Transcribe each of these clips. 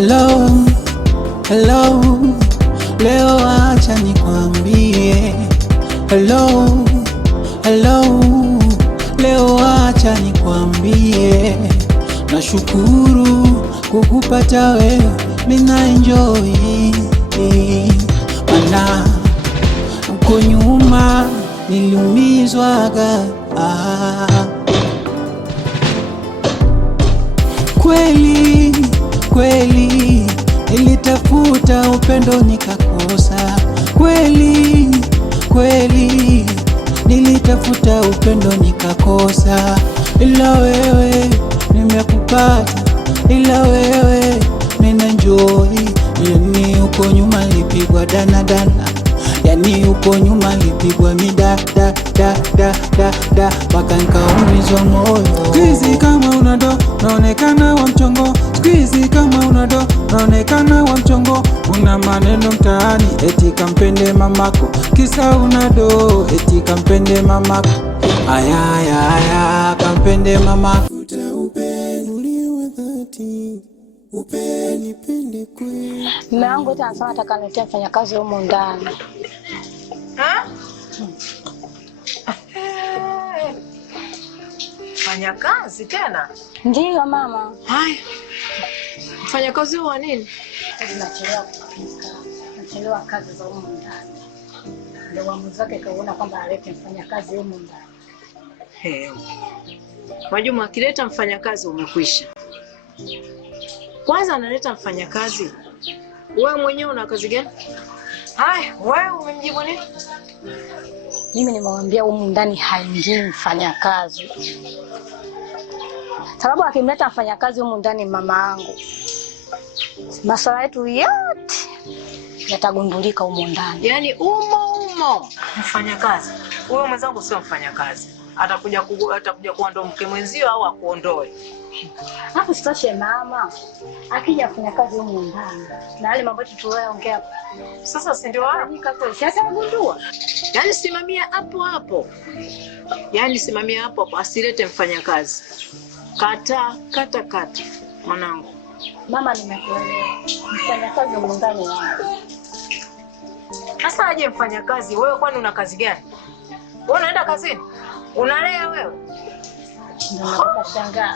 Hello, hello, leo acha nikwambie. Hello, hello, leo acha nikwambie. Nashukuru kukupata wewe, mina enjoy. Mana uko nyuma niliumizwaga. Kweli kweli nilitafuta upendo nikakosa. Kweli kweli nilitafuta upendo nikakosa, ila wewe nimekupata, ila wewe nina enjoy. Yani uko nyuma lipigwa dana, yani uko nyuma lipigwa mida da mpaka nikaumizwa moyo. Squeeze kama unado naonekana wa mchongo, squeeze kama unado naonekana wa mchongo. Una maneno mtaani eti kampende mamako, kisa unado eti kampende mamako. Aya kampende mamako. Mume wangu eti anasema nataka nitie mfanyakazi humu ndani. Mfanyakazi tena? Ndiyo mama. Haya. Mfanyakazi wa nini? Nachelewa kufika. Nachelewa kazi za humu ndani. Ndio uamuzi wake kaona kwamba alete mfanyakazi humu ndani. Mwajuma akileta mfanyakazi umekwisha. Kwanza analeta mfanyakazi. Wewe mwenyewe una kazi gani? Haya, wewe umemjibu nini? Mimi nimemwambia humu ndani haingii mfanyakazi. Sababu akimleta mfanyakazi humu ndani mama yangu, masuala yetu yote yatagundulika humu ndani. Yaani umo mfanyakazi. Wewe mwenzangu sio mfanyakazi. Atakuja kuwa ndo mke mwenzio au akuondoe. Hapo sitoshe mama. Akija mfanyakazi humu ndani na yale mambo tuliyoongea hapo. Sasa si ndio hanika kwa sasa gundua. Yaani simamia hapo hapo. Yaani simamia hapo hapo asilete mfanyakazi. Kata mwanangu. Mama nimekuelewa. Mfanyakazi humu ndani wangu. Sasa aje mfanyakazi, wewe kwani una kazi gani? Wewe unaenda kazini? Unalea wewe? Ndio nakashangaa.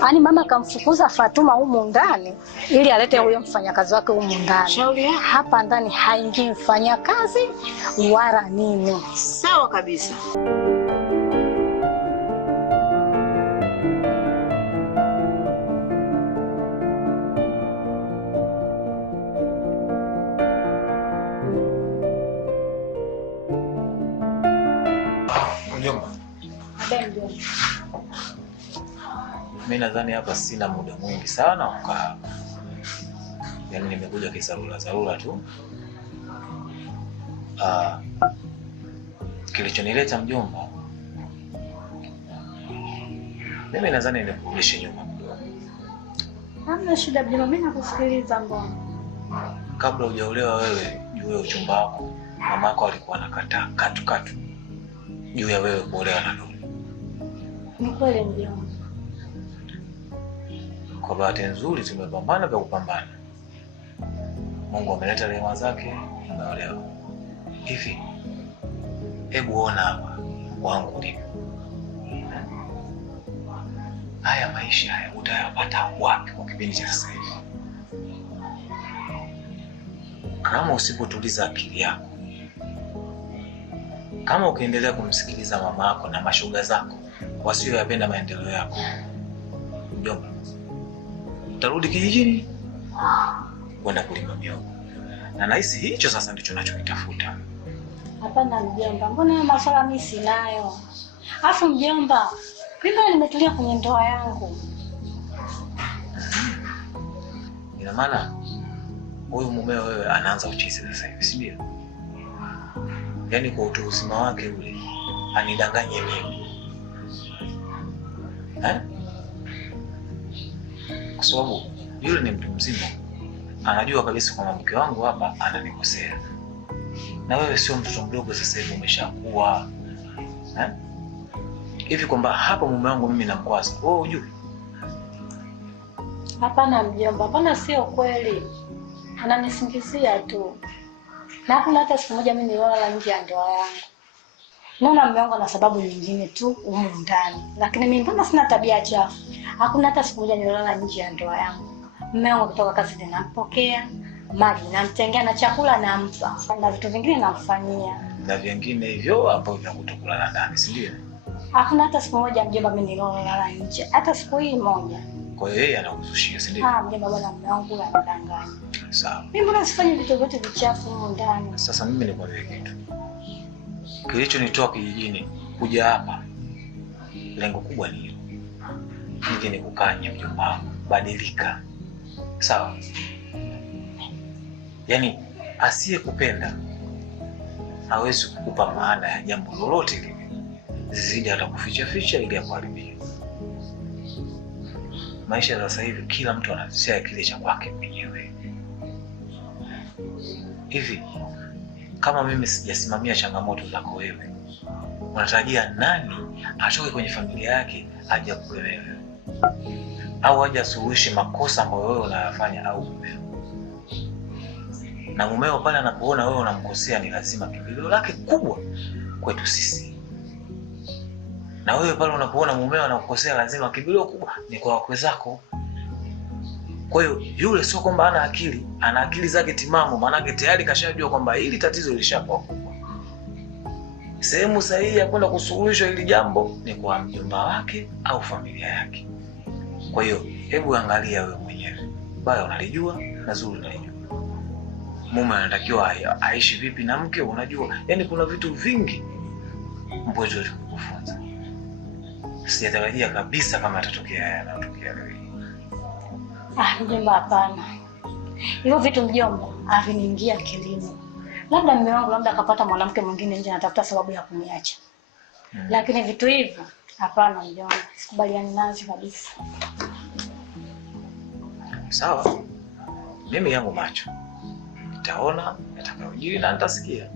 Yaani mama kamfukuza Fatuma humu ndani ili alete huyo mfanyakazi wake humu ndani. Shauri yako. Hapa ndani haingii mfanyakazi wala nini. Sawa kabisa. Mjomba. Ndio. Mimi nadhani hapa sina muda mwingi sana kukaa. Yaani nimekuja kisarura tu. Kilichonileta mjomba, mimi nadhani nikurudishe nyuma kidogo. Hamna shida mjomba, mimi nakusikiliza mbona. Kabla hujaolewa wewe, juu ya uchumba wako, mamako alikuwa anakataa katu juu ya wewe kuolewa na Doni. Ni kweli mjomba. Kwa bahati nzuri tumepambana vya kupambana. Mungu ameleta rehema zake, umeolewa. Hivi, hebu ona hapa wangu ulivyo. Haya maisha haya utayapata wapi kwa kipindi cha sasa hivi? Kama usipotuliza akili yako, kama ukiendelea kumsikiliza mama yako na mashoga zako wasioyapenda maendeleo yako, mjomba, utarudi kijijini kwenda kulima mihogo. Na nahisi hicho sasa ndicho ninachokitafuta. Hapana mjomba, mbona hiyo masuala mimi sinayo? Afu mjomba, mimi nimetulia kwenye ndoa yangu. Ina maana huyu mumeo wewe anaanza uchizi sasa hivi, si ndio? Yaani kwa utu uzima wake ule anidanganye mimi. Kwa sababu yule ni mtu mzima. Anajua kabisa kwamba mke wangu hapa ananikosea. Na wewe sio mtoto mdogo sasa hivi, umeshakuwa. Hivi kwamba hapa mume wangu mimi namkwaza, wewe hujui? Hapana mjomba, hapana, sio kweli. Ananisingizia tu. Na hakuna hata siku moja mimi nilala nje ya ndoa yangu. Naona mume wangu na sababu nyingine tu humu ndani. Lakini mimi mbona sina tabia chafu? Hakuna hata siku moja nilala nje ya ndoa yangu. Mume wangu kutoka kazi ninampokea, maji namtengea na chakula nampa. Na vitu vingine namfanyia. Na vingine hivyo ambavyo vya kutokulala ndani, si ndio? Hakuna hata siku moja mjomba mimi nilala nje. Hata siku hii moja. Kwa hiyo yeye anakuzushia, si ndio? Mjomba bwana mume wangu anadanganya. Sawa. Mimi mbona sifanye vitu vyote vichafu humu ndani? Sasa mimi nikwambie kitu. Kilichonitoa kijijini kuja hapa, lengo kubwa ni hilo. Nije nikukanye mjomba wangu, badilika. Sawa? Yaani asiyekupenda hawezi kukupa maana ya jambo lolote lile. Zidi atakuficha ficha ili akuharibie. Maisha ya sasa hivi kila mtu anasia kile cha kwake mwenyewe. Hivi kama mimi sijasimamia changamoto zako wewe, unatarajia nani atoke kwenye familia yake aje kukuelewa wewe? Au aje asuluhishe makosa ambayo wewe unayafanya au mumeo? Na mumeo pale anapoona wewe unamkosea ni lazima kimbilio lake kubwa kwetu sisi. Na wewe pale unapoona mumeo anakukosea lazima kimbilio kubwa ni kwa wakwe zako. Kwa hiyo yule sio kwamba hana akili, ana akili zake timamu, maana tayari kashajua kwamba hili tatizo lishakuwa kubwa. Sehemu sahihi ya kwenda kusuluhisha hili jambo ni kwa mjomba wake au familia yake. Kwa hiyo hebu angalia wewe mwenyewe. Baya unalijua na zuri unalijua. Mume anatakiwa aishi vipi na mke unajua. Yaani kuna vitu vingi mpozo kukufunza. Sijatarajia kabisa kama atatokea yanayotokea leo. Mjomba hapana. Hivyo vitu mjomba haviniingia akilini. Labda mume wangu labda akapata mwanamke mwingine nje anatafuta sababu ya kuniacha. Lakini vitu hivyo hapana mjomba. Sikubaliani nazo kabisa. Sawa. Mimi yangu macho. Nitaona, nitakayojiri na nitasikia.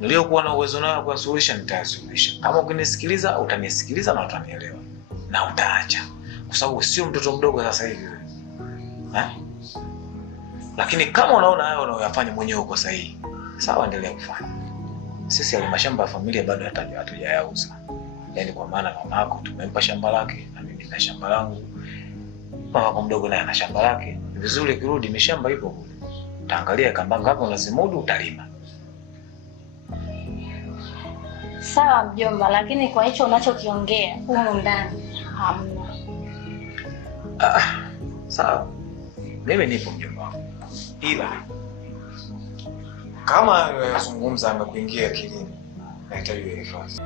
Niliokuwa na uwezo nayo kwa solution nitayasuluhisha. Kama ukinisikiliza, utanisikiliza na utanielewa. Na utaacha. Kwa sababu sio mtoto mdogo sasa hivi. Lakini kama unaona hayo unayoyafanya mwenyewe uko sahihi, sawa, endelea kufanya. Sisi ile mashamba ya familia bado hatujayauza. Yaani kwa maana mama yako tumempa shamba lake na mimi na shamba langu. Mama mdogo naye ana shamba lake. Vizuri kirudi mishamba ipo kule. Utaangalia kamba ngapi unazimudu utalima. Sawa mjomba, lakini kwa hicho unachokiongea huko ndani hamna. Sawa. Mimi nipo mjomba wangu. Ila kama anazungumza amekuingia akilini, nahitaji uhifadhi.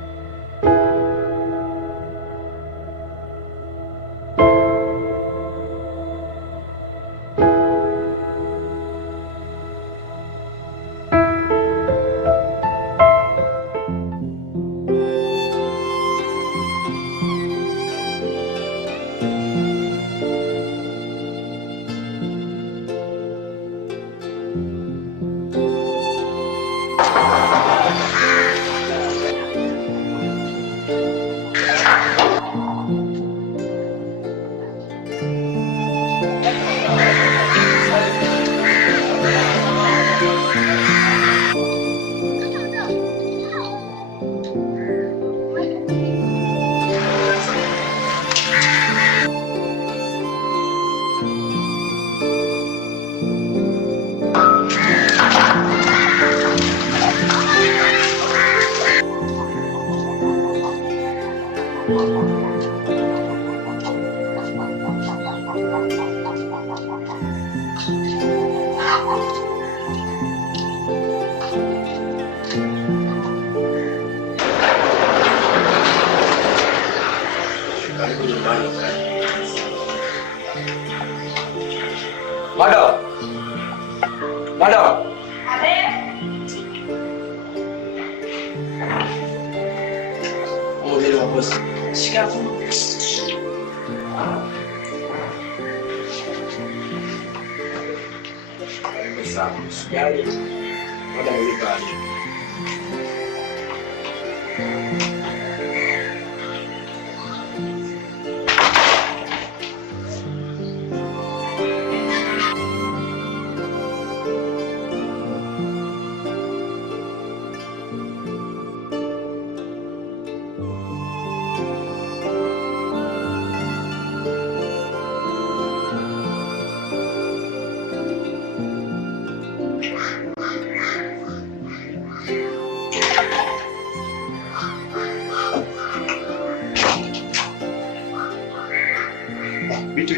Madam. Madam. Ade. Oh, mimi wa boss. Shikamoo. Sawa. Sijali. Madam ulipani.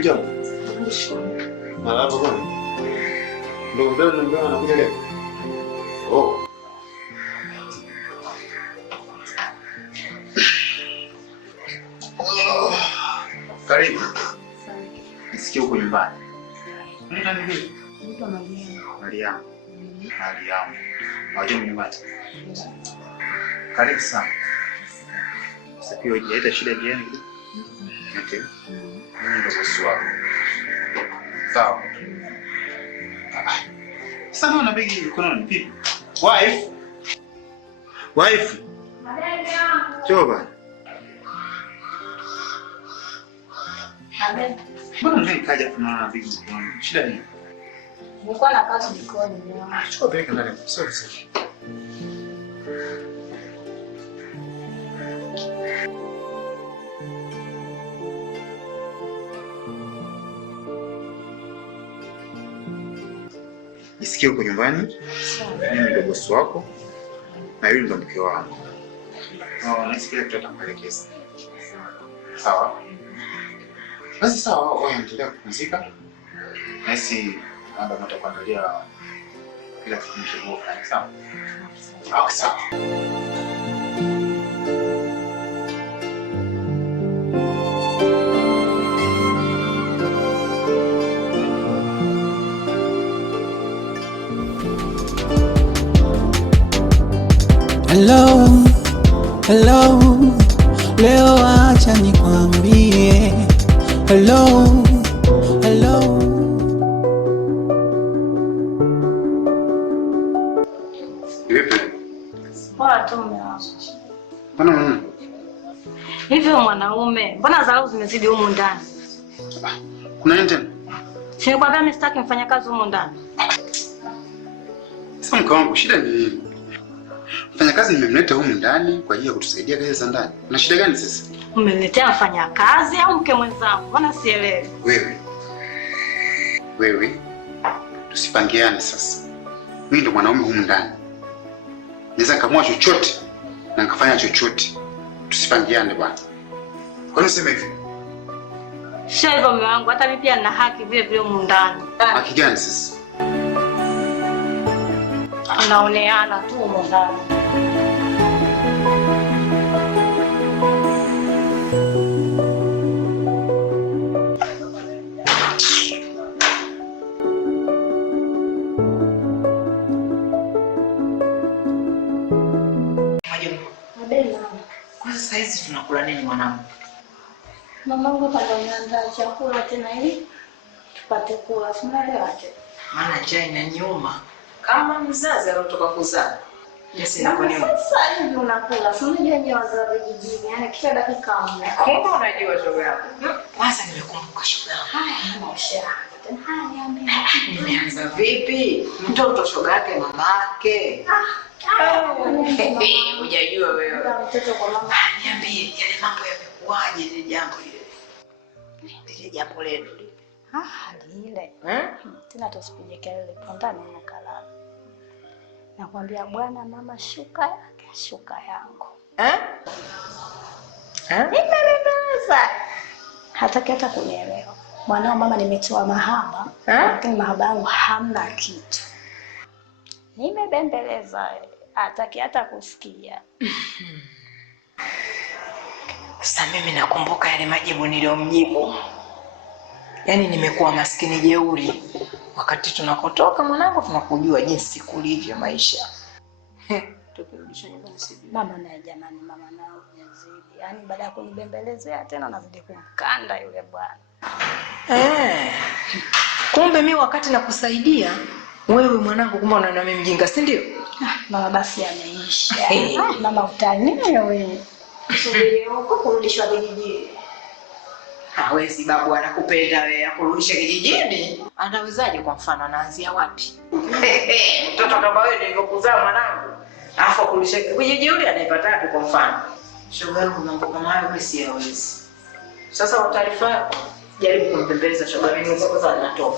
Mjomba. Marahaba bwana. Ndio anakuja leo. Oh. Karibu. Nisikie huko nyumbani. Nani hivi? Mtu anajua. Mariamu. Wajua nyumbani. Karibu sana. Siku hiyo shida jioni. Okay. Mimi ndo bosi wako. Sawa. Sasa mbona begi mkononi vipi? Wife. Choba. Amen. Mbona mzee kaja kuna begi mkononi? Shida nini? Nilikuwa na kazi jikoni leo. Chukua begi ndani. Sawa sawa. Jisikie uko nyumbani. Mimi ndo bosi wako na yule ndo mke wangu. Nasikia tutata kuelekeza. Sawa. Basi sawa, wewe endelea kupumzika. Nasi anda mtakuandalia kila kitu kilichokuwa sawa. Sawa. Hello, leo acha nikwambie. Hello. Vipi? Bora tu mmeanza. Mbona Hivyo mwanaume, mbona dharau zimezidi humu ndani? kuna nini tena? Si nikwambia mimi sitaki mfanyakazi humu ndani. Sasa mke wangu, shida ni nini? Mfanyakazi nimemleta humu ndani kwa ajili ya kutusaidia kazi za ndani. Una shida gani sasa? Umeniletea mfanyakazi au mke mwenzangu? Mbona sielewi? Wewe. Tusipangiane sasa. Mimi ndo mwanaume humu ndani. Naweza kamua chochote na nikafanya chochote. Tusipangiane bwana. Kwa nini useme hivi? Sio hivyo mume wangu, hata mimi pia nina haki vile vile humu ndani. Haki gani sasa? Tunaoneana tu humu ndani. Sasa hizi tunakula nini mwanangu? Mamangu kanaandaa chakula tena ili tupate kula. Unaelewa je? Maana njaa inaniuma. Kama mzazi anatoka kuzaa. Yes, inakuwa sasa hivi unakula. Unajua nyewe wazao vijijini, yani kila dakika mmoja. Kumbe unajua shoga yako. Kwanza nimekumbuka shoga yangu. Haya, maisha. Tena niambie. Nimeanza vipi? Mtoto shoga yake mamake. Hujajua wewe. Mtoto kwa mama. Niambie yale mambo yamekuaje ile jambo lile? Lile jambo lenu. Lile. Tena tusipige kelele kwa ndani na kalala. Nakwambia bwana mama shuka yangu. Nimebembeleza. Hataki hata kunielewa. Mwanao mama nimetoa mahaba. Lakini mahaba yangu hamna kitu. Nimebembeleza. Hataki hata kusikia. Sasa mimi nakumbuka yale majibu niliyomjibu. Yaani nimekuwa maskini jeuri. Wakati tunakotoka mwanangu tunakujua jinsi kulivyo maisha. Tukirudisha nyumbani sisi. Mama naye jamani, mama nao yazidi. Yaani baada ya kunibembelezea tena nazidi kumkanda yule bwana. Kumbe mimi wakati nakusaidia wewe mwanangu kumbe unaona mimi mjinga, si ndio? Mama basi ameisha. Mama utani wewe. Subiri huko kurudishwa kijijini. Hawezi babu anakupenda wewe akurudisha kijijini. Anawezaje kwa mfano anaanzia wapi? Mtoto kama wewe ndio kuzaa mwanangu. Alafu akurudisha kijijini anaipata wapi kwa mfano? Shoga yangu mambo kama hayo mimi siwezi. Sasa kwa taarifa yako jaribu kumpembeleza shoga mimi kwanza natoka.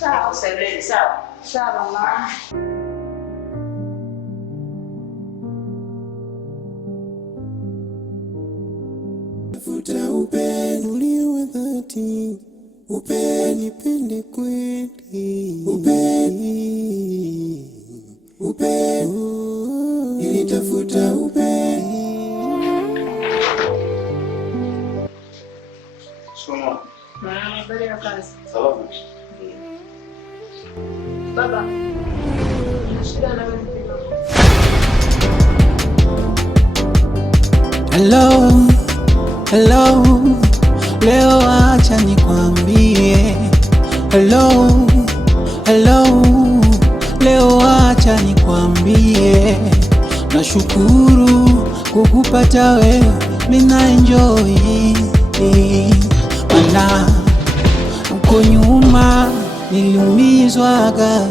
Sawa. Sawa. Sawa mama. Tafuta upendo uliwe dhati, nipende kweli, nilitafuta Somo. Habari ya kazi. Salamu. Baba. Shida na wewe. Hello, hello, leo acha nikwambie. Hello, hello, leo acha nikwambie. Nashukuru kukupata wewe, mina enjoy. Mana uko nyuma niliumizwaga